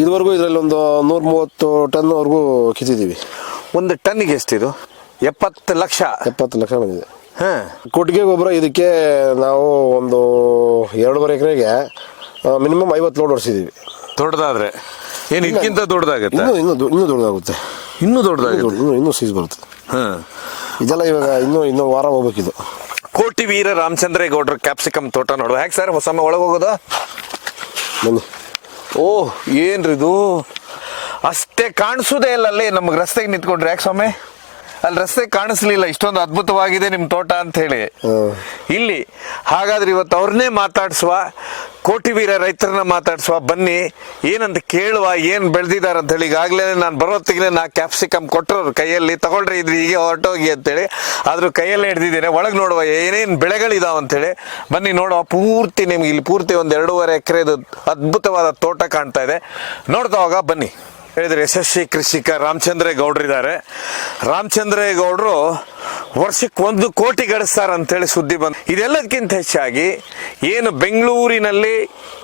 ಇದುವರೆಗೂ ಇದರಲ್ಲಿ ಒಂದು 130 ಟನ್ವರೆಗೂ ಕಿತ್ತಿದ್ದೀವಿ. ಒಂದು ಟನ್ನಿಗೆ ಎಷ್ಟಿದು? 70 ಲಕ್ಷ. 70 ಲಕ್ಷ ಬಂದಿದೆ. ಹಾಂ. ಕೊಟ್ಟಿಗೆ ಗೊಬ್ಬರ ಇದಕ್ಕೆ ನಾವು ಒಂದು 2.5 ಎಕರೆಗೆ ಮಿನಿಮಮ್ 50 ಲೋಡ್ ಹೊಡಿಸಿದ್ದೀವಿ. ದೊಡ್ಡದಾದ್ರೆ ಏನು ಇದಕ್ಕಿಂತ ದೊಡ್ಡದಾಗುತ್ತೆ? ಇನ್ನೂ ದೊಡ್ಡದಾಗುತ್ತೆ. ಇನ್ನೂ ದೊಡ್ಡದಾಗುತ್ತೆ. ಇನ್ನೂ ಸೀಸ್ ಬರುತ್ತೆ. ಹಾಂ. ಇದೆಲ್ಲ ಇವಾಗ ಇನ್ನೂ ವಾರ ಹೋಗ್ಬೇಕಿದು. ಕೋಟಿ ವೀರ ರಾಮಚಂದ್ರೇಗೌಡರ ಕ್ಯಾಪ್ಸಿಕಮ್ ತೋಟ ನೋಡುವ. ಹೇಗೆ ಸರ್ ಹೊಸಮ್ಮ ಒಳಗೆ ಹೋಗೋದು? ಬನ್ನಿ. ಓಹ್, ಏನ್ರಿದು ಅಷ್ಟೇ ಕಾಣಿಸೋದೇ ಇಲ್ಲ ಅಲ್ಲೇ ನಮ್ಗೆ ರಸ್ತೆಗೆ ನಿಂತ್ಕೊಂಡ್ರೆ. ಯಾಕೆ ಸ್ವಾಮಿ ಅಲ್ಲಿ ರಸ್ತೆ ಕಾಣಿಸ್ಲಿಲ್ಲ, ಇಷ್ಟೊಂದು ಅದ್ಭುತವಾಗಿದೆ ನಿಮ್ಮ ತೋಟ ಅಂತ ಹೇಳಿ ಇಲ್ಲಿ. ಹಾಗಾದ್ರೆ ಇವತ್ತು ಅವ್ರನ್ನೇ ಮಾತಾಡ್ಸುವ, ಕೋಟಿ ವೀರ ರೈತರನ್ನ ಮಾತಾಡ್ಸುವ. ಬನ್ನಿ ಏನಂತ ಕೇಳುವ, ಏನು ಬೆಳೆದಿದ್ದಾರೆ ಅಂತ ಹೇಳಿ. ಈಗಾಗಲೇ ನಾನು ಬರೋತ್ತಿಗೆ ನಾ ಕ್ಯಾಪ್ಸಿಕಮ್ ಕೊಟ್ಟರು ಕೈಯಲ್ಲಿ, ತಗೊಳ್ರಿ ಇದ್ರಿ ಹೀಗೆ ಹೊರಟೋಗಿ ಅಂತೇಳಿ. ಆದ್ರೂ ಕೈಯಲ್ಲೇ ಹಿಡ್ದಿದ್ದೇನೆ. ಒಳಗೆ ನೋಡುವ ಏನೇನು ಬೆಳೆಗಳಿದಾವ ಅಂತೇಳಿ. ಬನ್ನಿ ನೋಡುವ. ಪೂರ್ತಿ ನಿಮ್ಗೆ ಇಲ್ಲಿ ಪೂರ್ತಿ ಒಂದು 2.5 ಎಕರೆದು ಅದ್ಭುತವಾದ ತೋಟ ಕಾಣ್ತಾ ಇದೆ. ನೋಡ್ತಾ ಹೋಗ ಬನ್ನಿ. ಹೇಳಿದ್ರೆ ಯಶಸ್ವಿ ಕೃಷಿಕ ರಾಮಚಂದ್ರೇಗೌಡರಿದ್ದಾರೆ. ರಾಮಚಂದ್ರೇಗೌಡರು ವರ್ಷಕ್ಕೆ 1 ಕೋಟಿ ಗಳಿಸ್ತಾರ ಅಂತೇಳಿ ಸುದ್ದಿ ಬಂದು. ಇದೆಲ್ಲದಕ್ಕಿಂತ ಹೆಚ್ಚಾಗಿ ಏನು ಬೆಂಗಳೂರಿನಲ್ಲಿ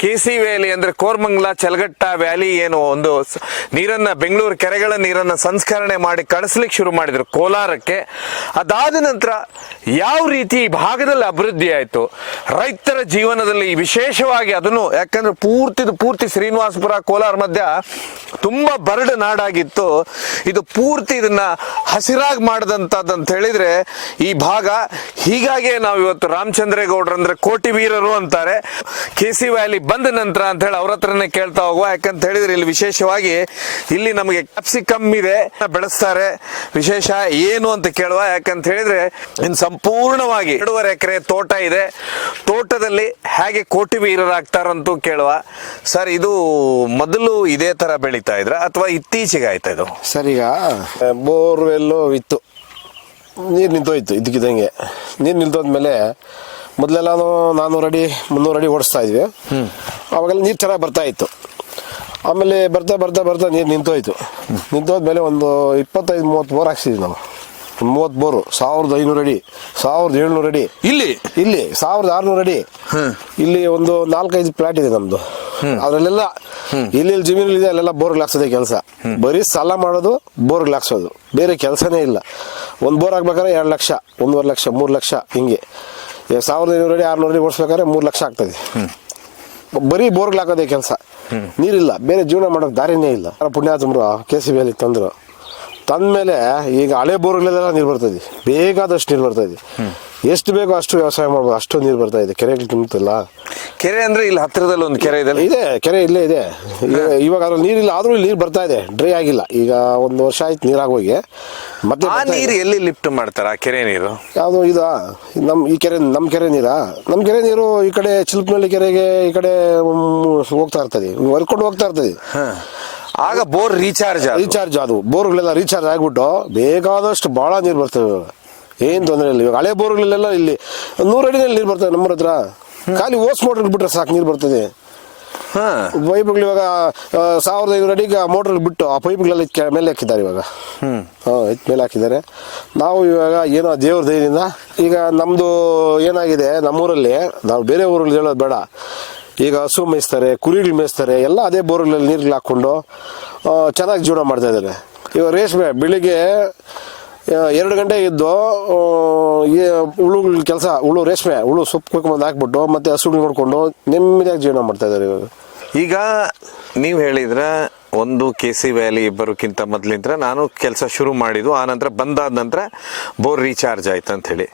KC ವ್ಯಾಲಿ ಅಂದ್ರೆ ಕೋರ್ಮಂಗ್ಲ ಚಲಗಟ್ಟ ವ್ಯಾಲಿ ಏನು ಒಂದು ನೀರನ್ನ, ಬೆಂಗಳೂರು ಕೆರೆಗಳ ನೀರನ್ನ ಸಂಸ್ಕರಣೆ ಮಾಡಿ ಕಳಿಸ್ಲಿಕ್ಕೆ ಶುರು ಮಾಡಿದ್ರು ಕೋಲಾರಕ್ಕೆ. ಅದಾದ ನಂತರ ಯಾವ ರೀತಿ ಈ ಭಾಗದಲ್ಲಿ ಅಭಿವೃದ್ಧಿ ಆಯ್ತು, ರೈತರ ಜೀವನದಲ್ಲಿ ವಿಶೇಷವಾಗಿ ಅದನ್ನು, ಯಾಕಂದ್ರೆ ಪೂರ್ತಿ ಶ್ರೀನಿವಾಸಪುರ ಕೋಲಾರ ಮಧ್ಯ ತುಂಬಾ ಬರಡು ನಾಡಾಗಿತ್ತು. ಇದು ಪೂರ್ತಿ ಇದನ್ನ ಹಸಿರಾಗಿ ಮಾಡದಂತದಂತ ಹೇಳಿದ್ರೆ ಈ ಭಾಗ. ಹೀಗಾಗಿ ನಾವು ಇವತ್ತು ರಾಮಚಂದ್ರೇಗೌಡರು ಅಂದ್ರೆ ಕೋಟಿ ವೀರರು ಅಂತಾರೆ. KC ವ್ಯಾಲಿ ಬಂದ ನಂತರ ಅಂತ ಹೇಳಿ ಅವ್ರ ಹತ್ರನೇ ಕೇಳ್ತಾ ಹೋಗುವ. ಯಾಕಂತ ಹೇಳಿದ್ರೆ ಇಲ್ಲಿ ವಿಶೇಷವಾಗಿ ಇಲ್ಲಿ ನಮಗೆ ಕ್ಯಾಪ್ಸಿಕಮ್ ಇದೆ, ಬೆಳೆಸ್ತಾರೆ. ವಿಶೇಷ ಏನು ಅಂತ ಕೇಳುವ. ಯಾಕಂತ ಹೇಳಿದ್ರೆ ಇನ್ನು ಸಂಪೂರ್ಣವಾಗಿ 2.5 ಎಕರೆ ತೋಟ ಇದೆ. ತೋಟದಲ್ಲಿ ಹೇಗೆ ಕೋಟಿ ವೀರರಾಗ್ತಾರಂತೂ ಕೇಳುವ. ಸರ್, ಇದು ಮೊದಲು ಇದೇ ತರ ಬೆಳೀತಾ ಇದ್ರ ಅಥವಾ ಇತ್ತೀಚೆಗೆ ಆಯ್ತಾ ಇದು? ಸರ್, ಈಗ ಬೋರ್ವೆಲ್ಲು ಇತ್ತು, ನೀರು ನಿಂತೋಯ್ತು. ಇದಕ್ಕಿದ್ದಂಗೆ ನೀರು ನಿಂತೋದ್ಮೇಲೆ ಮೊದಲೆಲ್ಲ 400 ಅಡಿ 300 ಅಡಿ ಓಡಿಸ್ತಾ ಇದ್ವಿ. ಅವಾಗೆಲ್ಲ ನೀರು ಚೆನ್ನಾಗಿ ಬರ್ತಾ ಇತ್ತು. ಆಮೇಲೆ ಬರ್ತಾ ನೀರು ನಿಂತೋಯ್ತು. ನಿಂತೋದ್ಮೇಲೆ ಒಂದು 25-30 ಬೋರ್ ಹಾಕ್ಸಿದ್ವಿ ನಾವು. 30 ಬೋರು, 1500 ಅಡಿ, 1700 ಅಡಿ. ಇಲ್ಲಿ 1600 ಅಡಿ. ಇಲ್ಲಿ ಒಂದು 4-5 ಪ್ಲಾಟ್ ಇದೆ ನಮ್ದು. ಅದ್ರಲ್ಲೆಲ್ಲ ಇಲ್ಲಿ ಜಮೀನು ಇದೆ, ಅಲ್ಲೆಲ್ಲ ಬೋರ್ಗಳು ಹಾಕ್ಸೋದೇ ಕೆಲಸ. ಬರೀ ಸಾಲ ಮಾಡೋದು, ಬೋರ್ಗಳು ಹಾಕ್ಸೋದು, ಬೇರೆ ಕೆಲಸನೇ ಇಲ್ಲ. ಒಂದು ಬೋರ್ ಹಾಕ್ಬೇಕಾದ್ರೆ 2 ಲಕ್ಷ, 1.5 ಲಕ್ಷ, 3 ಲಕ್ಷ ಹಿಂಗೆ. 1500 ಅಡಿ 600 ಅಡಿ ಓಡಿಸ್ಬೇಕಾದ್ರೆ 3 ಲಕ್ಷ ಆಗ್ತದೆ. ಬರೀ ಬೋರ್ಗಳು ಹಾಕೋದೇ ಕೆಲಸ. ನೀರಿಲ್ಲ, ಬೇರೆ ಜೀವನ ಮಾಡೋಕೆ ದಾರಿನೇ ಇಲ್ಲ. ಪುಣ್ಯಾತ್ಮರು KC ವ್ಯಾಲಿ ತಂದ್ಮೇಲೆ ಈಗ ಹಳೆ ಬೋರ್ಗಳೆಲ್ಲ ನೀರು ಬರ್ತದೆ, ಬೇಕಾದಷ್ಟು ನೀರು ಬರ್ತದೆ. ಎಷ್ಟು ಬೇಕೋ ಅಷ್ಟು ವ್ಯವಸಾಯ ಮಾಡ್ಬೋದು, ಅಷ್ಟು ನೀರು ಬರ್ತಾ ಇದೆ. ಕೆರೆಗಳು ತುಂಬುತ್ತಿಲ್ಲ. ಕೆರೆ ಅಂದ್ರೆ ಇಲ್ಲಿ ಹತ್ತಿರದಲ್ಲಿ ಒಂದು ಕೆರೆ ಇದೆ. ಕೆರೆ ಇಲ್ಲೇ ಇದೆ. ಇವಾಗ ಅದ್ರಲ್ಲಿ ನೀರಿಲ್ಲ, ಆದ್ರೂ ಇಲ್ಲಿ ನೀರು ಬರ್ತಾ ಇದೆ, ಡ್ರೈ ಆಗಿಲ್ಲ. ಈಗ 1 ವರ್ಷ ಆಯ್ತು ನೀರಾಗೋಗಿ. ಮತ್ತೆ ಆ ನೀರು ಎಲ್ಲಿ ಲಿಫ್ಟ್ ಮಾಡ್ತಾರ? ಆ ಕೆರೆ ನೀರು ಯಾವುದು ಇದು? ನಮ್ಮ ಕೆರೆ ನೀರಾ? ನಮ್ಮ ಕೆರೆ ನೀರು ಈ ಕಡೆ ಚಿಲ್ಪನಹಳ್ಳಿ ಕೆರೆಗೆ ಈ ಕಡೆ ಹೋಗ್ತಾ ಇರ್ತದೆ, ಹೊರ್ಕೊಂಡು ಹೋಗ್ತಾ ಇರ್ತದೆ. ಆಗ ಬೋರ್ ರೀಚಾರ್ಜ್ ಅದು ಬೋರ್ಗಳೆಲ್ಲ ರೀಚಾರ್ಜ್ ಆಗ್ಬಿಟ್ಟು ಬೇಕಾದಷ್ಟು ಬಹಳ ನೀರು ಬರ್ತವೆ. ಇವಾಗ ಏನ್ ತೊಂದರೆ ಇಲ್ಲ. ಇವಾಗ ಹಳೆ ಬೋರ್ಗಳೆಲ್ಲ ಇಲ್ಲಿ 100 ಅಡಿನಲ್ಲಿ ನೀರು ಬರ್ತದೆ. ನಮ್ಮ ಹತ್ರ ಖಾಲಿ ಓಸ್ ಮೋಟರ್ ಬಿಟ್ರೆ ಸಾಕು, ನೀರು ಬರ್ತದೆ. ಪೈಪ್ಗಳು ಇವಾಗ 1500 ಅಡಿಗೆ ಮೋಟರ್ ಬಿಟ್ಟು ಆ ಪೈಪ್ಗಳೆಲ್ಲ ಮೇಲೆ ಹಾಕಿದ್ದಾರೆ ಇವಾಗ. ಮೇಲೆ ಹಾಕಿದ್ದಾರೆ. ನಾವು ಇವಾಗ ಏನೋ ದೇವ್ರ ದಯದಿಂದ ಈಗ ನಮ್ದು ಏನಾಗಿದೆ, ನಮ್ಮೂರಲ್ಲಿ, ನಾವು ಬೇರೆ ಊರಲ್ಲಿ ಹೇಳೋದು ಬೇಡ, ಈಗ ಹಸು ಮೇಯಿಸ್ತಾರೆ, ಕುರಿಗಳು ಮೇಯಿಸ್ತಾರೆ, ಎಲ್ಲ ಅದೇ ಬೋರ್ಗಳಲ್ಲಿ ನೀರುಗಳು ಹಾಕ್ಕೊಂಡು ಚೆನ್ನಾಗಿ ಜೀವನ ಮಾಡ್ತಾ ಇದ್ದಾರೆ. ಇವಾಗ ರೇಷ್ಮೆ ಬೆಳಿಗ್ಗೆ 2 ಗಂಟೆ ಇದ್ದು ಹುಳುಗಳ ಕೆಲಸ, ರೇಷ್ಮೆ ಹುಳು ಸೊಪ್ಪು ಕುಯ್ಕೊಂಬಂದು ಹಾಕ್ಬಿಟ್ಟು ಮತ್ತೆ ಹಸುಗಳು ನೋಡ್ಕೊಂಡು ನೆಮ್ಮದಿಯಾಗಿ ಜೀವನ ಮಾಡ್ತಾ ಇದ್ದಾರೆ ಇವಾಗ. ಈಗ ನೀವು ಹೇಳಿದ್ರ ಒಂದು KC ವ್ಯಾಲಿ ಬರೋಕ್ಕಿಂತ ಮೊದ್ಲಿಂದ ನಾನು ಕೆಲಸ ಶುರು ಮಾಡಿದ್ದು, ಆ ನಂತರ ಬಂದಾದ ನಂತರ ಬೋರ್ ರೀಚಾರ್ಜ್ ಆಯ್ತು ಅಂತ ಹೇಳಿ.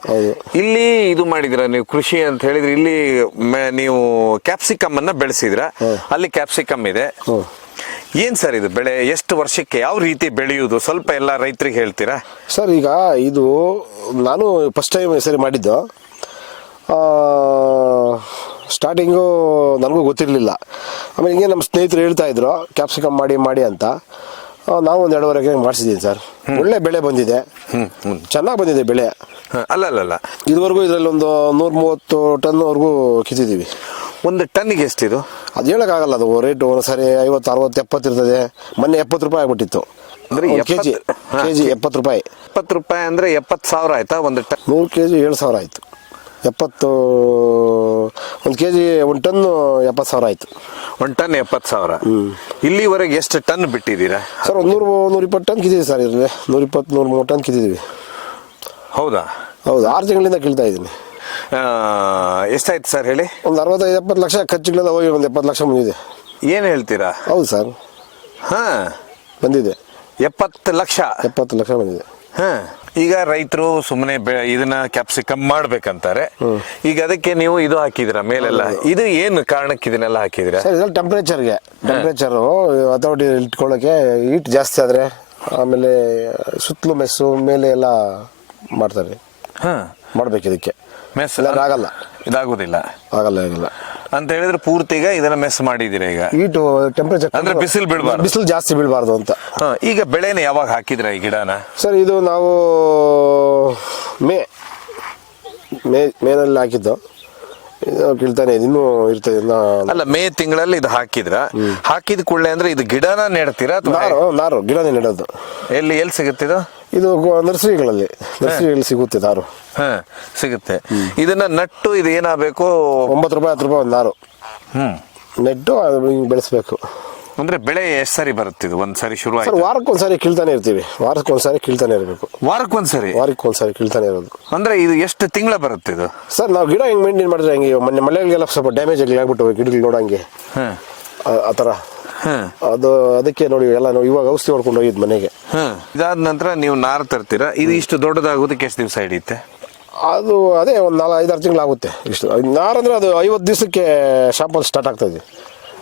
ಇಲ್ಲಿ ಇದು ಮಾಡಿದ್ರ ನೀವು ಕೃಷಿ ಅಂತ ಹೇಳಿದ್ರೆ, ಇಲ್ಲಿ ನೀವು ಕ್ಯಾಪ್ಸಿಕಮ್ ಅನ್ನ ಬೆಳೆಸಿದ್ರ, ಅಲ್ಲಿ ಕ್ಯಾಪ್ಸಿಕಮ್ ಇದೆ. ಏನ್ ಸರ್ ಇದು ಬೆಳೆ? ಎಷ್ಟು ವರ್ಷಕ್ಕೆ ಯಾವ ರೀತಿ ಬೆಳೆಯುವುದು? ಸ್ವಲ್ಪ ಎಲ್ಲ ರೈತರಿಗೆ ಹೇಳ್ತೀರಾ ಸರ್? ಈಗ ಇದು ನಾನು ಫಸ್ಟ್ ಟೈಮ್ ಸರಿ ಮಾಡಿದ್ದು. ಸ್ಟಾರ್ಟಿಂಗು ನನಗೂ ಗೊತ್ತಿರಲಿಲ್ಲ. ಆಮೇಲೆ ಹಿಂಗೆ ನಮ್ಮ ಸ್ನೇಹಿತರು ಹೇಳ್ತಾ ಇದ್ರು ಕ್ಯಾಪ್ಸಿಕಮ್ ಮಾಡಿ ಅಂತ. ನಾವು ಒಂದು 2.5 ಎಕರೆ ಮಾಡಿಸಿದ್ದೀನಿ ಸರ್. ಒಳ್ಳೆ ಬೆಳೆ ಬಂದಿದೆ, ಚೆನ್ನಾಗಿ ಬಂದಿದೆ ಬೆಳೆ. ಅಲ್ಲ ಇದುವರೆಗೂ ಇದರಲ್ಲಿ ಒಂದು 130 ಟನ್ವರೆಗೂ ಕಿತ್ತಿದ್ದೀವಿ. ಒಂದು ಟನ್ನಿಗೆ ಎಷ್ಟಿದು? ಅದು ಹೇಳೋಕ್ಕಾಗಲ್ಲ. ಅದು ರೇಟು ಒಂದ್ಸರಿ 50, 60, 70 ಇರ್ತದೆ. ಮೊನ್ನೆ 70 ರೂಪಾಯಿ ಆಗ್ಬಿಟ್ಟಿತ್ತು. ಅಂದ್ರೆ ಕೆಜಿ 70 ರೂಪಾಯಿ. 70 ರೂಪಾಯಿ ಅಂದ್ರೆ 70,000 ಆಯ್ತಾ ಒಂದು ಟನ್? 100 kg 7,000 ಆಯ್ತು. ಒಂದು ಕೆ ಜಿ 1 ಟನ್ನು 70,000 ಆಯಿತು. 1 ಟನ್ 70,000. ಇಲ್ಲಿವರೆಗೆ ಎಷ್ಟು ಟನ್ ಬಿಟ್ಟಿದ್ದೀರಾ ಸರ್? 100-120 ಟನ್ ಕಿದ್ದೀವಿ ಸರ್. ಇರಲಿ 120-130 ಟನ್ ಕಿತ್ತಿದ್ದೀವಿ. ಹೌದಾ? ಹೌದು, 6 ತಿಂಗಳಿಂದ ಕೀಳ್ತಾ ಇದ್ದೀನಿ. ಎಷ್ಟಾಯ್ತು ಸರ್ ಹೇಳಿ? ಒಂದು 65-70 ಲಕ್ಷ ಖರ್ಚುಗಳೆಲ್ಲ ಹೋಗಿ ಒಂದು 70 ಲಕ್ಷ ಬಂದಿದೆ. ಏನು ಹೇಳ್ತೀರಾ? ಹೌದು ಸರ್, ಹಾಂ, ಬಂದಿದೆ. 70 ಲಕ್ಷ 70 ಲಕ್ಷ ಬಂದಿದೆ. ಹಾಂ. ಈಗ ರೈತರು ಸುಮ್ಮನೆ ಇದನ್ನ ಕ್ಯಾಪ್ಸಿಕಮ್ ಮಾಡ್ಬೇಕಂತಾರೆ. ಈಗ ಅದಕ್ಕೆ ನೀವು ಇದು ಹಾಕಿದಿರ ಮೇಲೆಲ್ಲ, ಇದು ಏನು ಕಾರಣಕ್ಕೆ ಇದನ್ನೆಲ್ಲ ಹಾಕಿದಿರ? ಸರ್ ಇದ್ರಲ್ಲಿ ಟೆಂಪ್ರೇಚರು ಅಥಾರಿಟಿ ಇಟ್ಕೊಳ್ಳೋಕೆ ಹೀಟ್ ಜಾಸ್ತಿ ಆದರೆ ಆಮೇಲೆ ಸುತ್ತಲೂ ಮೆಸ್ಸು ಮೇಲೆ ಎಲ್ಲ ಮಾಡ್ತಾರೆ. ಮಾಡ್ಬೇಕು ಇದಕ್ಕೆ ಮೆಸ್ ಆಗಲ್ಲ, ಇದಾಗುದಿಲ್ಲ, ಆಗಲ್ಲ ಅಂತ ಹೇಳಿದ್ರೆ ಪೂರ್ತಿಗ ಇದನ್ನ ಮೆಸ್ ಮಾಡಿದಿರ. ಈಗ ಹೀಟು ಟೆಂಪ್ರೇಚರ್ ಅಂದ್ರೆ ಬಿಸಿಲು ಜಾಸ್ತಿ ಬೀಳಬಾರ್ದು ಅಂತ. ಈಗ ಬೆಳೆನ ಯಾವಾಗ ಹಾಕಿದ್ರ ಈ ಗಿಡನ? ಸರ್ ಇದು ನಾವು ಮೇನಲ್ಲಿ ಹಾಕಿದ್ದು. ಕೀಳ್ತಾನೆ ಇನ್ನೂ ಇರ್ತದೆ. ಅಲ್ಲ, ಮೇ ತಿಂಗಳಲ್ಲಿ ಇದು ಹಾಕಿದ ಕೂಡಲೇ ಅಂದ್ರೆ ಇದು ಗಿಡನ ನೆಡ್ತೀರಾ? ನಾರು ಗಿಡನೇ ನೆಡೋದು. ಎಲ್ಲಿ ಸಿಗುತ್ತೆ ಇದು ನರ್ಸರಿಗಳಲ್ಲಿ ಸಿಗುತ್ತೆ ನಾರು. ಸಿಗುತ್ತೆ. ಇದನ್ನ ನಟ್ಟು ಇದು ಏನಾಗಬೇಕು? 9 ರೂಪಾಯಿ 10 ರೂಪಾಯಿ ಒಂದು ನಾರು ನೆಟ್ಟು ಬೆಳೆಸ್ಬೇಕು. ಅಂದ್ರೆ ಬೆಳೆ ಎಷ್ಟು ಸರಿ ಬರುತ್ತೆ ಇದು? ಒಂದ್ಸರಿ ಶುರು ಆಯ್ತು? ವಾರಕ್ಕೊಂದ್ಸರಿ ಕೀಳ್ತಾನೆ ಇರ್ತೀವಿ. ವಾರಕ್ಕೊಂದ್ಸರಿ ಕೀಳ್ತಾನೆ ಇರಬೇಕು. ವಾರಕ್ಕೊಂದ್ಸರಿ ಕೀಳ್ತಾನೆ ಇರೋದು. ಅಂದ್ರೆ ಇದು ಎಷ್ಟು ತಿಂಗಳ ಬರುತ್ತೆ ಇದು? ಸರ್ ನಾವು ಗಿಡ ಹೆಂಗ್ ಮೇಂಟೈನ್ ಮಾಡಿದ್ರೆ ಹೆಂಗೆ, ಮೊನ್ನೆ ಮಳೆಗಳಿಗೆಲ್ಲ ಸ್ವಲ್ಪ ಡ್ಯಾಮೇಜ್ ಆಗ್ಬಿಟ್ಟು ಗಿಡಗಳು ನೋಡಂಗೆ ಆ ಥರ. ಅದಕ್ಕೆ ನೋಡಿ ಎಲ್ಲ ಇವಾಗ ಔಷಧಿ ಹೊಡ್ಕೊಂಡು ಹೋಗಿದ್ ಮನೆಗೆ. ಇದಾದ ನಂತರ ನೀವು ನಾರು ತರ್ತೀರಾ. ಇದು ಇಷ್ಟು ದೊಡ್ಡದಾಗೋದಕ್ಕೆ ಎಷ್ಟು ದಿವಸ ಹಿಡಿಯುತ್ತೆ? ಅದು ಅದೇ ಒಂದು 4-5-6 ತಿಂಗಳಾಗುತ್ತೆ. ಇಷ್ಟು ನಾರಂದ್ರೆ ಅದು 50 ದಿವಸಕ್ಕೆ ಶಾಂಪಲ್ ಸ್ಟಾರ್ಟ್ ಆಗ್ತದೆ.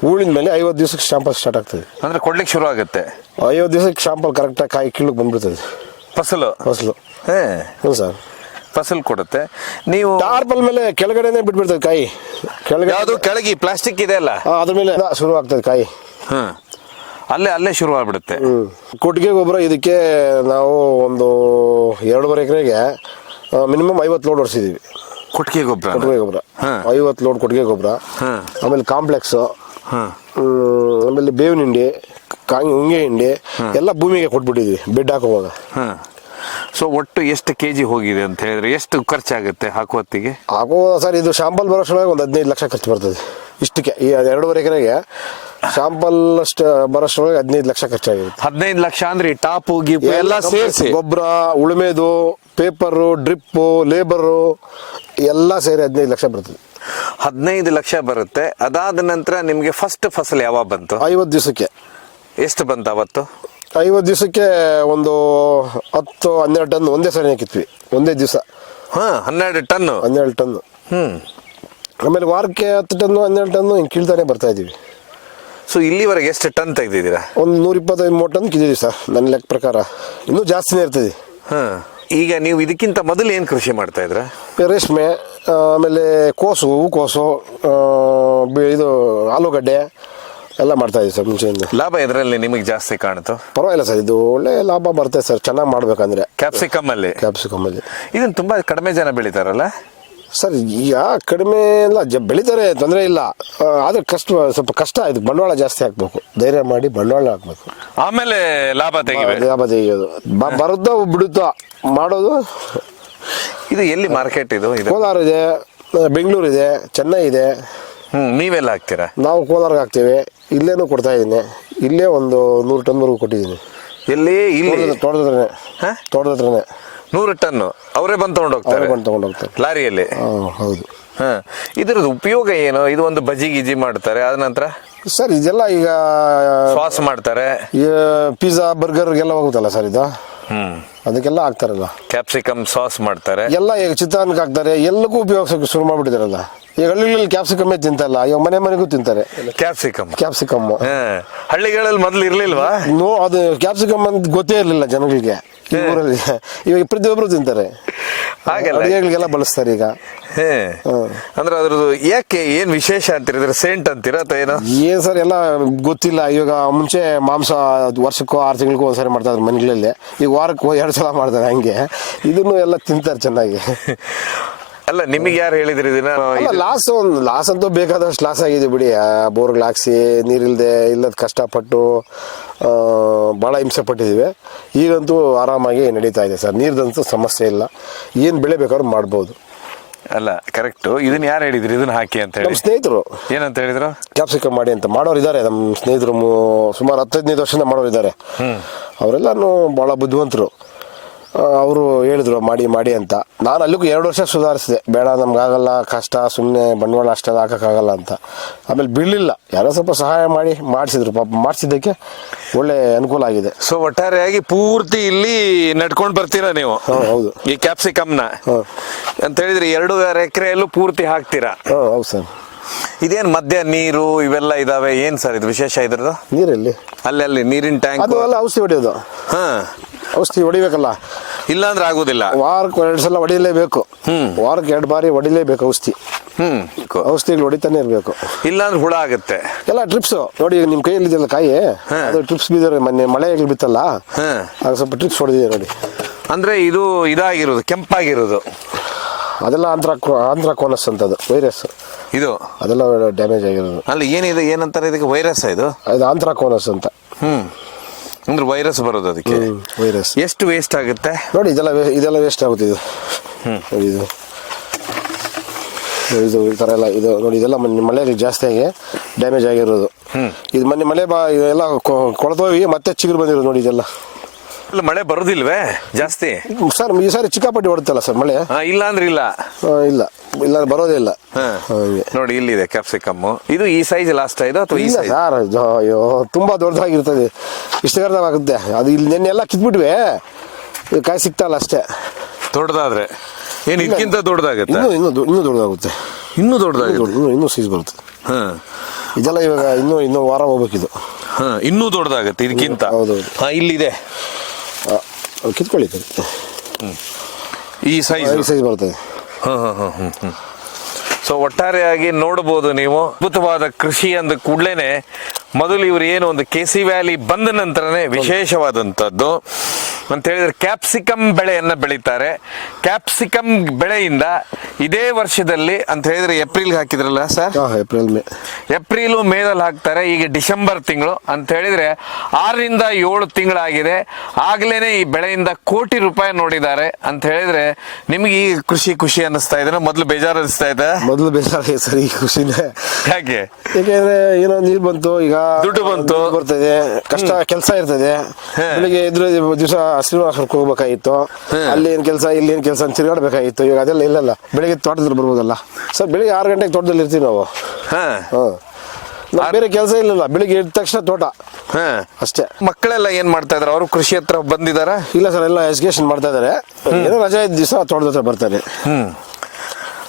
ಹೂಳಿನ ಮೇಲೆ 50 ದಿವಸಕ್ಕೆ ಶಾಂಪಲ್ ಸ್ಟಾರ್ಟ್ ಆಗ್ತದೆ. ಅಂದ್ರೆ ಕೊಡ್ಲಿಕ್ಕೆ ಶುರು ಆಗುತ್ತೆ. 50 ದಿವಸಕ್ಕೆ ಶಾಂಪಲ್ ಕರೆಕ್ಟಾಗಿ ಕಾಯಿ ಕೀಳಕ್ಕೆ ಬಂದ್ಬಿಡ್ತದೆ. ಫಸಲು ಹ್ಞೂ ಸರ್, ಫಸಲ್ ಕೊಡುತ್ತೆ. ನೀವು ಟಾರ್ಪಲ್ ಮೇಲೆ ಕೆಳಗಡೆನೆ ಬಿಟ್ಬಿಡ್ತದೆ ಕಾಯಿ. ಕೆಳಗೆ ಪ್ಲಾಸ್ಟಿಕ್ ಇದೆ ಅಲ್ಲ, ಅದ್ರ ಮೇಲೆ ಶುರು ಆಗ್ತದೆ ಕಾಯಿ. ಅಲ್ಲೇ ಶುರು ಆಗ್ಬಿಡುತ್ತೆ. ಕೊಟ್ಟಿಗೆ ಗೊಬ್ಬರ ಇದಕ್ಕೆ ನಾವು ಒಂದು 2.5 ಎಕರೆಗೆ ಮಿನಿಮಮ್ 50 ಲೋಡ್ ಹೊಡ್ಸಿದೀವಿ. ಕೊಟ್ಟಿಗೆ ಗೊಬ್ಬರ 50 ಲೋಡ್ ಕೊಟ್ಟಿಗೆ ಗೊಬ್ಬರ. ಆಮೇಲೆ ಕಾಂಪ್ಲೆಕ್ಸ್, ಆಮೇಲೆ ಬೇವಿನ ಹಿಂಡಿ, ಉಂಗೆ ಹಿಂಡಿ ಎಲ್ಲ ಭೂಮಿಗೆ ಕೊಟ್ಬಿಟ್ಟಿದ್ವಿ ಬೆಡ್ ಹಾಕುವಾಗ. ಸೊ ಒಟ್ಟು ಎಷ್ಟು ಕೆಜಿ ಹೋಗಿದೆ ಅಂತ ಹೇಳಿದ್ರೆ ಎಷ್ಟು ಖರ್ಚಾಗುತ್ತೆ ಹಾಕುವತ್ತಿಗೆ? ಸರ್ ಇದು ಶಾಂಪಲ್ ಬರೋಷ್ಟ್ರೊಳಗೆ ಒಂದು 15 ಲಕ್ಷ ಖರ್ಚು ಬರ್ತದೆ. ಇಷ್ಟಕ್ಕೆ ಈ 2.5 ಎಕರೆಗೆ ಶಾಂಪಲ್ ಅಷ್ಟು ಬರೋಷ್ಟ್ರೊಳಗೆ 15 ಲಕ್ಷ ಖರ್ಚಾಗಿರುತ್ತೆ. 15 ಲಕ್ಷ ಅಂದ್ರೆ ಟಾಪು ಗೀಪು ಎಲ್ಲ ಸೇರಿಸಿ ಗೊಬ್ಬರ, ಉಳುಮೆದು, ಪೇಪರು, ಡ್ರಿಪ್ಪು, ಲೇಬರು ಎಲ್ಲ ಸೇರಿ 15 ಲಕ್ಷ ಬರ್ತದೆ. 15 ಲಕ್ಷ ಬರುತ್ತೆ. ಅದಾದ ನಂತರ ನಿಮ್ಗೆ ಫಸ್ಟ್ ಫಸಲ್ ಯಾವಾಗ ಬಂತು? 50 ದಿವಸಕ್ಕೆ. ಎಷ್ಟು ಬಂತು ಅವತ್ತು? 50 ದಿವಸಕ್ಕೆ ಒಂದು 10-12 ಟನ್ ಒಂದೇ ಸರಿ ಹಾಕಿತ್ವಿ, ಒಂದೇ ದಿವಸ. 12 ಟನ್ನು. ಆಮೇಲೆ ವಾರಕ್ಕೆ 10 ಟನ್ನು 12 ಟನ್ನು ಹಿಂಗೆ ಕೀಳ್ತಾನೆ ಬರ್ತಾ ಇದೀವಿ. ಸೊ ಇಲ್ಲಿವರೆಗೆ ಎಷ್ಟು ಟನ್ ತೆಗೆದಿದ್ದೀರಾ? ಒಂದು 125-130 ಟನ್ ಕಿದ್ದೀವಿ ಸರ್, ನನ್ನ ಲೆಕ್ಕ ಪ್ರಕಾರ. ಇನ್ನೂ ಜಾಸ್ತಿನೇ ಇರ್ತದೆ. ಈಗ ನೀವು ಇದಕ್ಕಿಂತ ಮೊದಲು ಏನು ಕೃಷಿ ಮಾಡ್ತಾ ಇದ್ರ? ರೇಷ್ಮೆ, ಆಮೇಲೆ ಕೋಸು, ಹೂಕೋಸು, ಇದು ಆಲೂಗಡ್ಡೆ ಎಲ್ಲ ಮಾಡ್ತಾ ಇದೀವಿ ಸರ್ ಮುಂಚೆಯಿಂದ. ಲಾಭ ಇದರಲ್ಲಿ ನಿಮಗೆ ಜಾಸ್ತಿ ಕಾಣುತ್ತೋ? ಪರವಾಗಿಲ್ಲ ಸರ್, ಇದು ಒಳ್ಳೆ ಲಾಭ ಬರ್ತದೆ ಸರ್, ಚೆನ್ನಾಗಿ ಮಾಡ್ಬೇಕಂದ್ರೆ. ಕ್ಯಾಪ್ಸಿಕಮ್ ಅಲ್ಲಿ ಇದನ್ನ ತುಂಬಾ ಕಡಿಮೆ ಜನ ಬೆಳಿತಾರಲ್ಲ ಸರ್? ಈಗ ಕಡಿಮೆ ಎಲ್ಲ ಬೆಳಿತಾರೆ, ತೊಂದರೆ ಇಲ್ಲ. ಆದ್ರೆ ಸ್ವಲ್ಪ ಕಷ್ಟ ಆಯ್ತು. ಬಂಡವಾಳ ಜಾಸ್ತಿ ಹಾಕ್ಬೇಕು, ಧೈರ್ಯ ಮಾಡಿ ಬಂಡವಾಳ ಹಾಕ್ಬೇಕು, ಆಮೇಲೆ ಲಾಭ ತೆಗಿಯೋದು. ಬರುತ್ತೋ ಬಿಡುತ್ತೋ ಮಾಡೋದು. ಇದು ಎಲ್ಲಿ ಮಾರ್ಕೆಟ್? ಇದು ಕೋಲಾರ ಇದೆ, ಬೆಂಗಳೂರು ಇದೆ, ಚೆನ್ನೈ ಇದೆ. ನೀವೆಲ್ಲ ಹಾಕ್ತೀರಾ? ನಾವು ಕೋಲಾರ್ಗೆ ಹಾಕ್ತೀವಿ. ಇಲ್ಲೇನು ಕೊಡ್ತಾ ಇದ್ದೀನಿ. ಇಲ್ಲೇ ಒಂದು 100 ಟನ್ವರೆಗೂ ಕೊಟ್ಟಿದ್ದೀನಿ. ಎಲ್ಲಿ? ಇಲ್ಲಿ ತೋಟದ ಹತ್ರನೇ 100 ಟನ್ನು ಅವರೇ ಬಂದು ತಗೊಂಡು ಹೋಗ್ತಾರೆ ಲಾರಿಯಲ್ಲಿ? ಹೌದು. ಇದ್ರದ್ದು ಉಪಯೋಗ ಏನು? ಇದು ಒಂದು ಬಜಿ ಗಿಜಿ ಮಾಡ್ತಾರೆ, ಅದ ನಂತರ ಸರ್ ಇದೆಲ್ಲ ಈಗ ಸಾಸ್ ಮಾಡ್ತಾರೆ, ಪಿಜ್ಜಾ ಬರ್ಗರ್ಗೆಲ್ಲ ಹೋಗುತ್ತಲ್ಲ ಸರ್ ಇದು. ಅದಕ್ಕೆಲ್ಲ ಹಾಕ್ತಾರಲ್ಲ. ಕ್ಯಾಪ್ಸಿಕಮ್ ಸಾಸ್ ಮಾಡ್ತಾರೆ ಎಲ್ಲ. ಈಗ ಚಿತ್ರಾನ್ನಕ್ಕೆ ಹಾಕ್ತಾರೆ, ಎಲ್ಲಕ್ಕೂ ಉಪಯೋಗಿಸೋಕೆ ಶುರು ಮಾಡ್ಬಿಟ್ಟಿದಾರಲ್ಲ. ಈಗ ಹಳ್ಳಿಗಳಲ್ಲಿ ಕ್ಯಾಪ್ಸಿಕಮ್ಮೇ ತಿಂತಲ್ಲ, ಇವಾಗ ಮನೆಗೂ ತಿಂತಾರೆ ಕ್ಯಾಪ್ಸಿಕಮ್. ಹಳ್ಳಿಗಳಲ್ಲಿ ಮೊದಲು ಇರ್ಲಿಲ್ವಾ? ಅದು ಕ್ಯಾಪ್ಸಿಕಮ್ ಅಂತ ಗೊತ್ತೇ ಇರಲಿಲ್ಲ ಜನಗಳಿಗೆ. ಈ ಊರಲ್ಲಿ ಇವಾಗ ಪ್ರತಿಯೊಬ್ರು ತಿಂತಾರೆ, ಅಡುಗೆಗಳಿಗೆಲ್ಲ ಬಳಸ್ತಾರೆ ಈಗ. ಅಂದ್ರೆ ಅದ್ರದ್ದು ಯಾಕೆ ಏನ್ ವಿಶೇಷ ಅಂತೀರ? ಸೇಂಟ್ ಅಂತೀರಾ ಅಥವಾ ಏನೋ? ಏನ್ ಸರ್ ಎಲ್ಲ ಗೊತ್ತಿಲ್ಲ. ಇವಾಗ ಮುಂಚೆ ಮಾಂಸ ವರ್ಷಕ್ಕೂ 6 ತಿಂಗಳಿಗೂ ಒಂದ್ಸರಿ ಮಾಡ್ತಾ ಇದ್ರು ಮನೆಗಳಲ್ಲಿ. ಈಗ ವಾರಕ್ಕೂ 2 ಸಲ ಮಾಡ್ತಾರೆ. ಹಂಗೆ ಇದನ್ನು ಎಲ್ಲ ತಿಂತಾರೆ ಚೆನ್ನಾಗಿ. ಅಲ್ಲ, ನಿಮಗೆ ಯಾರು ಹೇಳಿದ್ರಿ ಇದನ್ನ? ಲಾಸ್ ಅಂತೂ ಬೇಕಾದಷ್ಟು ಲಾಸ್ ಆಗಿದೆ ಬಿಡಿ. ಬೋರ್ಗಳು ಹಾಕ್ಸಿ ನೀರಿಲ್ದೆ ಇಲ್ಲದ ಕಷ್ಟಪಟ್ಟು ಭಾಳ ಹಿಂಸೆ ಪಟ್ಟಿದ್ದೀವಿ. ಈಗಂತೂ ಆರಾಮಾಗಿ ನಡೀತಾ ಇದೆ ಸರ್. ನೀರ್ದಂತೂ ಸಮಸ್ಯೆ ಇಲ್ಲ. ಏನು ಬೆಳೆ ಬೇಕಾದ್ರೂ ಮಾಡ್ಬೋದು. ಅಲ್ಲ ಕರೆಕ್ಟ್. ಇದನ್ನ ಯಾರು ಹೇಳಿದ್ರಿ ಇದನ್ನ ಹಾಕಿ ಅಂತ ಹೇಳಿ? ನಮ್ಮ ಸ್ನೇಹಿತರು ಏನಂತ ಹೇಳಿದ್ರು? ಕ್ಯಾಪ್ಸಿಕಮ್ ಮಾಡಿ ಅಂತ ಮಾಡೋರು ಇದ್ದಾರೆ, ನಮ್ಮ ಸ್ನೇಹಿತರು ಸುಮಾರು 10-15 ವರ್ಷದಿಂದ ಮಾಡೋರು ಇದ್ದಾರೆ. ಅವರೆಲ್ಲನೂ ಭಾಳ ಬುದ್ಧಿವಂತರು. ಅವರು ಹೇಳಿದ್ರು ಮಾಡಿ ಅಂತ. ನಾನು ಅಲ್ಲಿಗೂ 2 ವರ್ಷ ಸುಧಾರಿಸಿದೆ, ಬೇಡ ನಮ್ಗಾಗಲ್ಲ, ಕಷ್ಟ, ಸುಮ್ಮನೆ ಬಂಡವಾಳ ಅಷ್ಟೆಲ್ಲ ಹಾಕೋಕ್ಕಾಗಲ್ಲ ಅಂತ. ಆಮೇಲೆ ಬೀಳಲಿಲ್ಲ, ಯಾರೋ ಸ್ವಲ್ಪ ಸಹಾಯ ಮಾಡಿಸಿದ್ರು, ಪಾಪ ಮಾಡಿಸಿದ್ದಕ್ಕೆ ಒಳ್ಳೆ ಅನುಕೂಲ ಆಗಿದೆ. ಸೊ ಒಟ್ಟಾರೆಯಾಗಿ ಪೂರ್ತಿ ಇಲ್ಲಿ ನಡ್ಕೊಂಡು ಬರ್ತೀರಾ ನೀವು? ಹೌದು. ಈ ಕ್ಯಾಪ್ಸಿಕಮ್ನ ಅಂತ ಹೇಳಿದ್ರೆ 2.5 ಎಕರೆಯಲ್ಲೂ ಪೂರ್ತಿ ಹಾಕ್ತೀರಾ? ಹೌದು ಸರ್. ಇದೇನ್ ಮಧ್ಯ ನೀರು ಇವೆಲ್ಲ ಇದಾವೆ, ಏನ್ ಸರ್ ಇದು ವಿಶೇಷ ಇದ್ರದ್ದು? ನೀರಲ್ಲಿ ಅಲ್ಲಿ ನೀರಿನ ಟ್ಯಾಂಕ್ ಅದು ಎಲ್ಲ ಔಷಧಿ ಹೊಡೆಯೋದು. ಔಷಧಿ ಹೊಡಿಬೇಕಲ್ಲ, ಇಲ್ಲ ಅಂದ್ರೆ ಆಗುದಿಲ್ಲ. ವಾರಕ್ಕೆ 2 ಸಲ ಹೊಡಿಲೇಬೇಕು. ವಾರಕ್ಕೆ 2 ಬಾರಿ ಹೊಡಿಲೇಬೇಕು ಔಷಧಿ. ಔಷಧಿಗಳು ಹೊಡಿತಾನೆ ಇರಬೇಕು, ಇಲ್ಲ ಅಂದ್ರೆ ಹುಳ ಆಗುತ್ತೆ. ಎಲ್ಲ ಟ್ರಿಪ್ಸ್ ನೋಡಿ, ನಿಮ್ ಕೈಯಲ್ಲಿ ಇದೆಯಲ್ಲ ಕಾಯಿ, ಅದು ಟ್ರಿಪ್ಸ್ ಬಿದ್ದರೆ ಮೊನ್ನೆ ಮಳೆ ಬಿತ್ತಲ್ಲ, ಆಗ ಸ್ವಲ್ಪ ಟ್ರಿಪ್ಸ್ ಹೊಡೆದಿದೆ ನೋಡಿ. ಅಂದ್ರೆ ಇದು ಇದಾಗಿರೋದು, ಕೆಂಪಾಗಿರೋದು, ಅದೆಲ್ಲ ಆಂಧ್ರಕೋನಸ್ ಅಂತದ್ದು ವೈರಸ್. ಇದು ಅದೆಲ್ಲ ಡ್ಯಾಮೇಜ್ ಆಗಿರೋದು. ಅಲ್ಲಿ ಏನಿದೆ, ಏನಂತಾರೆ ಇದಕ್ಕೆ? ವೈರಸ್ ಇದು ಆಂಧ್ರಕೋನಸ್ ಅಂತ. ಅಂದ್ರೆ ವೈರಸ್ ಬರೋದು ಅದಕ್ಕೆ. ವೈರಸ್ ಎಷ್ಟು ವೇಸ್ಟ್ ಆಗುತ್ತೆ ನೋಡಿ, ಇದೆಲ್ಲ ವೇಸ್ಟ್ ಆಗುತ್ತೆ. ಇದು ಈ ಥರ ಎಲ್ಲ ಇದು ನೋಡಿ, ಇದೆಲ್ಲ ಮಳೆ ಜಾಸ್ತಿ ಆಗಿ ಡ್ಯಾಮೇಜ್ ಆಗಿರೋದು. ಇದು ಮೊನ್ನೆ ಮಳೆ ಇದೆಲ್ಲ ಕೊಳ್ತೋಗಿ ಮತ್ತೆ ಚಿಗುರು ಬಂದಿರೋದು ನೋಡಿ. ಇದೆಲ್ಲ ಮಳೆ ಬರೋದಿಲ್ವೇ ಜಾಸ್ತಿ? ಸರ್ ಈ ಸಾರಿ ಚಿಕ್ಕಾಪಟ್ಟಿ ಹೊಡುತ್ತಲ್ಲ ಸರ್ ಮಳೆ. ಇಲ್ಲ ಅಂದ್ರೆ ಇಲ್ಲ ಬರೋದೇ ಇಲ್ಲ. ನೋಡಿ ಇಲ್ಲಿದೆ ಕ್ಯಾಪ್ಸಿಕಮ್. ಇದು ಈ ಸೈಜ್ ಲಾಸ್ಟ್ ಇದು ಅಥವಾ ಈ ಸೈಜ್? ಸರ್ ಅಯ್ಯೋ ತುಂಬಾ ದೊಡ್ಡದಾಗಿರ್ತದೆ, ಇಷ್ಟಗರ್ದಾಗುತ್ತೆ. ಅದು ಇಲ್ಲಿ ನೆನ್ನೆ ಎಲ್ಲ ಕಿತ್ಬಿಟ್ವಿ, ಕಾಯಿ ಸಿಗ್ತಲ್ಲ ಅಷ್ಟೇ. ದೊಡ್ಡದಾದ್ರೆ ಏನು ಇದಕ್ಕಿಂತ ದೊಡ್ಡದಾಗುತ್ತೆ? ಇನ್ನೂ ದೊಡ್ಡದಾಗುತ್ತೆ. ಇನ್ನೂ ಸೈಜ್ ಬರುತ್ತೆ. ಇದೆಲ್ಲ ಇವಾಗ ಇನ್ನೂ ವಾರ ಹೋಗ್ಬೇಕಿದು. ಇನ್ನೂ ದೊಡ್ಡದಾಗುತ್ತೆ ಇದಕ್ಕಿಂತ. ಹೌದು. ಇಲ್ಲಿದೆ, ಕಿತ್ಕೊಳ್ಳಿ. ಈ ಸೈಜ್ ಬರ್ತದೆ. ಸೊ ಒಟ್ಟಾರೆಯಾಗಿ ನೋಡಬಹುದು ನೀವು, ಅದ್ಭುತವಾದ ಕೃಷಿ ಅಂದ ಕೂಡಲೇನೆ ಮೊದಲು ಇವರು ಏನು ಒಂದು ಕೆಸಿ ವ್ಯಾಲಿ ಬಂದ ನಂತರನೇ ವಿಶೇಷವಾದಂಥದ್ದು ಅಂತ ಹೇಳಿದ್ರೆ ಕ್ಯಾಪ್ಸಿಕಮ್ ಬೆಳೆಯನ್ನ ಬೆಳೀತಾರೆ. ಕ್ಯಾಪ್ಸಿಕಮ್ ಬೆಳೆಯಿಂದ ಇದೇ ವರ್ಷದಲ್ಲಿ ಅಂತ ಹೇಳಿದ್ರೆ ಏಪ್ರಿಲ್ ಹಾಕಿದ್ರಲ್ಲ ಸರ್? ಏಪ್ರಿಲ್ ಮೇದಲ್ಲಿ ಹಾಕ್ತಾರೆ. ಈಗ ಡಿಸೆಂಬರ್ ತಿಂಗಳು ಅಂತ ಹೇಳಿದ್ರೆ 6ರಿಂದ 7 ತಿಂಗಳಾಗಿದೆ. ಆಗ್ಲೇನೆ ಈ ಬೆಳೆಯಿಂದ ಕೋಟಿ ರೂಪಾಯಿ ನೋಡಿದ್ದಾರೆ ಅಂತ ಹೇಳಿದ್ರೆ ನಿಮ್ಗೆ ಈ ಖುಷಿ ಅನ್ನಿಸ್ತಾ ಇದೆ? ಮೊದಲು ಬೇಜಾರು ಅನಿಸ್ತಾ ಇದೆ? ಮೊದಲು ಬೇಜಾರು ಸರ್, ಈ ಖುಷಿನೇ. ಯಾಕೆ? ಯಾಕೆಂದ್ರೆ ಏನೋ ನೀರು ಬಂತು, ಈಗ ದುಡ್ಡು ಬಂತು, ಬರ್ತದೆ, ಕಷ್ಟ ಕೆಲಸ ಇರ್ತದೆ. ಬೆಳಿಗ್ಗೆ ಇದ್ರ ದಿವಸ ಹಸಿರು ಹೋಗ್ಬೇಕಾಗಿತ್ತು, ಅಲ್ಲಿ ಏನ್ ಕೆಲಸ ಇಲ್ಲಿ ಏನ್ ಕೆಲಸ ಅಂತ ತಿರ್ಗಾಡ್ಬೇಕಾಗಿತ್ತು. ಈಗ ಅದೆಲ್ಲ ಇಲ್ಲಲ್ಲ, ಬೆಳಿಗ್ಗೆ ತೋಟದಲ್ಲಿ ಬರ್ಬೋದಲ್ಲ ಸರ್. ಬೆಳಿಗ್ಗೆ 6 ಗಂಟೆಗೆ ತೋಟದಲ್ಲಿ ಇರ್ತೀವಿ ನಾವು. ಬೇರೆ ಕೆಲಸ ಇಲ್ಲಲ್ಲ, ಬೆಳಿಗ್ಗೆ ಎದ್ದ ತಕ್ಷಣ ತೋಟ ಅಷ್ಟೇ. ಮಕ್ಕಳೆಲ್ಲ ಏನ್ ಮಾಡ್ತಾ ಇದಾರೆ? ಅವರು ಕೃಷಿ ಹತ್ರ ಬಂದಿದಾರ? ಇಲ್ಲ ಸರ್, ಎಲ್ಲ ಎಜುಕೇಶನ್ ಮಾಡ್ತಾ ಇದಾರೆ. ಏನೋ ರಜೆ ಇದ್ದ ದಿವಸ ತೋಟದ ಹತ್ರ ಬರ್ತಾರೆ.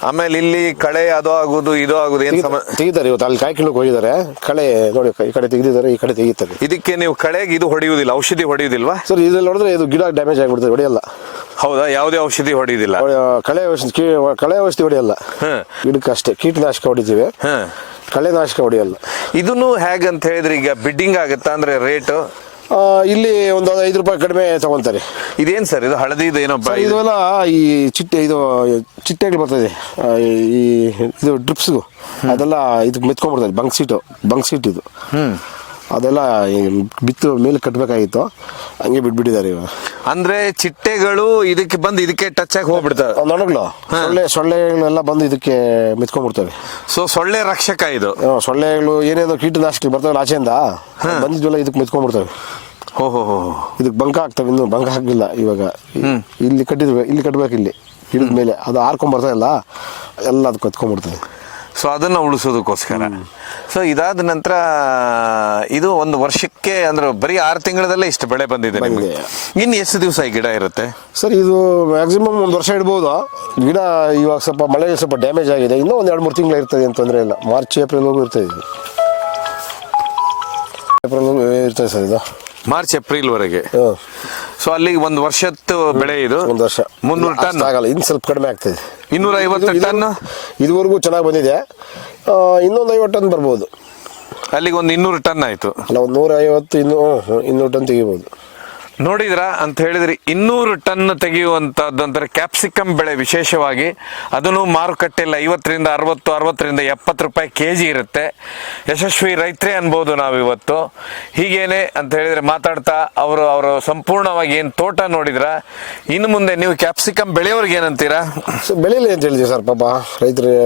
ಆಮೇಲೆ ಇಲ್ಲಿ ಕಳೆ ಅದು ಆಗುದು ಇದು ಆಗುದು ಏನ್ ತೆಗಿತಾರೆ. ಇವತ್ತು ಅಲ್ಲಿ ಕಾಯಿ ಕೀಳಕ್ ಹೋಗಿದ್ದಾರೆ, ಕಳೆ ನೋಡಿ ಈ ಕಡೆ ತೆಗೆದಿದ್ದಾರೆ, ಈ ಕಡೆ ತೆಗಿತಾರೆ. ಇದಕ್ಕೆ ನೀವು ಕಳೆಗೆ ಇದು ಹೊಡೆಯುವುದಿಲ್ಲ, ಔಷಧಿ ಹೊಡೆಯುವುದಿಲ್ವಾ ಸರ್? ಇದ್ರಲ್ಲಿ ಹೊಡೆದ್ರೆ ಇದು ಗಿಡ ಡ್ಯಾಮೇಜ್ ಆಗಿಬಿಡ್ತದೆ, ಹೊಡೆಯಲ್ಲ. ಹೌದಾ? ಯಾವುದೇ ಔಷಧಿ ಹೊಡೆಯುದಿಲ್ಲ? ಕಳೆ ಔಷಧಿ ಹೊಡೆಯಲ್ಲ, ಗಿಡಕ್ಕೆ ಅಷ್ಟೇ ಕೀಟನಾಶಕ ಹೊಡಿತೀವಿ, ಕಳೆನಾಶಕ ಹೊಡೆಯಲ್ಲ. ಇದನ್ನು ಹೇಗಂತ ಹೇಳಿದ್ರೆ ಈಗ ಬಿಡ್ಡಿಂಗ್ ಆಗುತ್ತಾ? ಅಂದ್ರೆ ರೇಟ್ ಇಲ್ಲಿ ಒಂದು 5 ರೂಪಾಯಿ ಕಡಿಮೆ ತಗೊಂತಾರೆ. ಇದೇನ್ ಸರ್ ಇದು? ಹಳದಿ ಏನಪ್ಪ? ಇದೆಲ್ಲ ಈ ಚಿಟ್ಟೆಗಳು ಬರ್ತದೆ, ಇದು ಡ್ರಿಪ್ಸ್ಗೂ ಅದೆಲ್ಲ ಇದಕ್ಕೆ ಮೆತ್ಕೊಂಡ್ಬಿಡ್ತದೆ. ಬಂಕ್ ಸೀಟ್ ಇದು. ಅದೆಲ್ಲ ಬಿತ್ತು ಮೇಲೆ ಕಟ್ಟಬೇಕಾಗಿತ್ತು, ಹಂಗೆ ಬಿಟ್ಬಿಟ್ಟಿದ್ದಾರೆ ಇವಾಗ. ಅಂದ್ರೆ ಚಿಟ್ಟೆಗಳು ಇದಕ್ಕೆ ಬಂದು ಇದಕ್ಕೆ ಟಚ್ ಆಗಿ ಹೋಗ್ಬಿಡ್ತವೆ. ನೊಣಗಳು, ಸೊಳ್ಳೆಗಳೆಲ್ಲ ಬಂದು ಇದಕ್ಕೆ ಮೆತ್ಕೊಂಡ್ಬಿಡ್ತವೆ. ಸೊ ಸೊಳ್ಳೆ ರಕ್ಷಕ ಇದು. ಸೊಳ್ಳೆಗಳು ಏನೇನೋ ಕೀಟನಾಶಕ ಬರ್ತಾವಲ್ಲ ಆಚೆಯಿಂದ, ಬಂದಿದ್ವೆಲ್ಲ ಇದಕ್ಕೆ ಮೆತ್ಕೊಂಡ್ಬಿಡ್ತವೆ. ಇದಕ್ಕೆ ಬಂಕ ಹಾಕ್ತವೆ. ಇನ್ನು ಬಂಕ ಹಾಕಿಲ್ಲ ಇವಾಗ. ಇಲ್ಲಿ ಕಟ್ಟಿದ್ವಿ, ಇಲ್ಲಿ ಕಟ್ಬೇಕು, ಇಲ್ಲಿ ಗಿಡದ ಮೇಲೆ ಅದು ಹಾರ್ಕೊಂಡ್ ಬರ್ತಾ ಇಲ್ಲ, ಎಲ್ಲ ಅದಕ್ಕೆ ಕತ್ಕೊಂಡ್ಬಿಡ್ತದೆ. ಸೊ ಅದನ್ನ ಉಳಿಸೋದಕ್ಕೋಸ್ಕರ. ಸೊ ಇದಾದ ನಂತರ ಇದು ಒಂದು ವರ್ಷಕ್ಕೆ ಅಂದ್ರೆ ಬರೀ 6 ತಿಂಗಳಲ್ಲೇ ಇಷ್ಟು ಬೆಳೆ ಬಂದಿದೆ ನಿಮಗೆ. ಇನ್ನು ಎಷ್ಟು ದಿವಸ ಈ ಗಿಡ ಇರುತ್ತೆ ಸರ್? ಇದು ಮ್ಯಾಕ್ಸಿಮಮ್ 1 ವರ್ಷ ಇಡ್ಬೋದು. ಗಿಡ ಇವಾಗ ಸ್ವಲ್ಪ ಮಳೆ ಸ್ವಲ್ಪ ಡ್ಯಾಮೇಜ್ ಆಗಿದೆ, ಇನ್ನೂ ಒಂದು 2-3 ತಿಂಗಳು ಇರ್ತದೆ ಅಂತ ತೊಂದರೆ ಇಲ್ಲ. ಮಾರ್ಚ್ ಏಪ್ರಿಲ್ವರೆಗೂ ಇರ್ತದೆ ಇದು. ಏಪ್ರಿಲ್ ಇರ್ತದೆ ಸರ್ ಇದು, ಮಾರ್ಚ್ ಏಪ್ರಿಲ್ ವರೆಗೆ. ಸೊ ಅಲ್ಲಿಗೆ 1 ವರ್ಷದ ಬೆಳೆ ಇದು. 1 ವರ್ಷ 300 ಟನ್ ಆಗಲ್ಲ, ಇನ್ನು ಸ್ವಲ್ಪ ಕಡಿಮೆ ಆಗ್ತದೆ. 250 ಟನ್ ಇದುವರೆಗೂ ಚೆನ್ನಾಗಿ ಬಂದಿದೆ. ಇನ್ನೊಂದು 50 ಟನ್ ಬರ್ಬೋದು. ಅಲ್ಲಿಗೆ ಒಂದು 200 ಟನ್ ಆಯ್ತು. ಅಲ್ಲ, ಒಂದು 150 200 ಟನ್ ತೆಗಿಬೋದು. ನೋಡಿದ್ರ ಅಂತ ಹೇಳಿದ್ರೆ 200 ಟನ್ ತೆಗೆಯುವಂತದ್ದು ಅಂತಾರೆ ಕ್ಯಾಪ್ಸಿಕಮ್ ಬೆಳೆ, ವಿಶೇಷವಾಗಿ ಅದನ್ನು ಮಾರುಕಟ್ಟೆಯಲ್ಲಿ 50ರಿಂದ 60, 60ರಿಂದ 70 ರೂಪಾಯಿ ಕೆಜಿ ಇರುತ್ತೆ. ಯಶಸ್ವಿ ರೈತರೇ ಅನ್ಬೋದು ನಾವಿವತ್ತು. ಹೀಗೇನೆ ಅಂತ ಹೇಳಿದ್ರೆ ಮಾತಾಡ್ತಾ ಅವರು ಸಂಪೂರ್ಣವಾಗಿ ಏನ್ ತೋಟ ನೋಡಿದ್ರ, ಇನ್ನು ಮುಂದೆ ನೀವು ಕ್ಯಾಪ್ಸಿಕಮ್ ಬೆಳೆಯೋರ್ಗೆ ಏನಂತೀರಾ? ಬೆಳೀಲಿ ಅಂತ ಹೇಳಿದ್ವಿ ಸರ್. ಪಾಪ ರೈತರಿಗೆ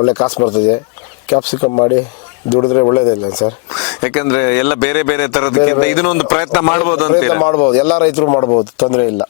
ಒಳ್ಳೆ ಕಾಸು ಬರ್ತದೆ, ಕ್ಯಾಪ್ಸಿಕಮ್ ಮಾಡಿ ದುಡಿದ್ರೆ ಒಳ್ಳೇದಿಲ್ಲ ಸರ್. ಯಾಕಂದ್ರೆ ಎಲ್ಲ ಬೇರೆ ಬೇರೆ ತರದಕ್ಕಿಂತ ಇದನ್ನೊಂದು ಪ್ರಯತ್ನ ಮಾಡ್ಬೋದು ಅಂತ ಮಾಡ್ಬೋದು, ಎಲ್ಲ ರೈತರು ಮಾಡ್ಬೋದು, ತೊಂದರೆ ಇಲ್ಲ.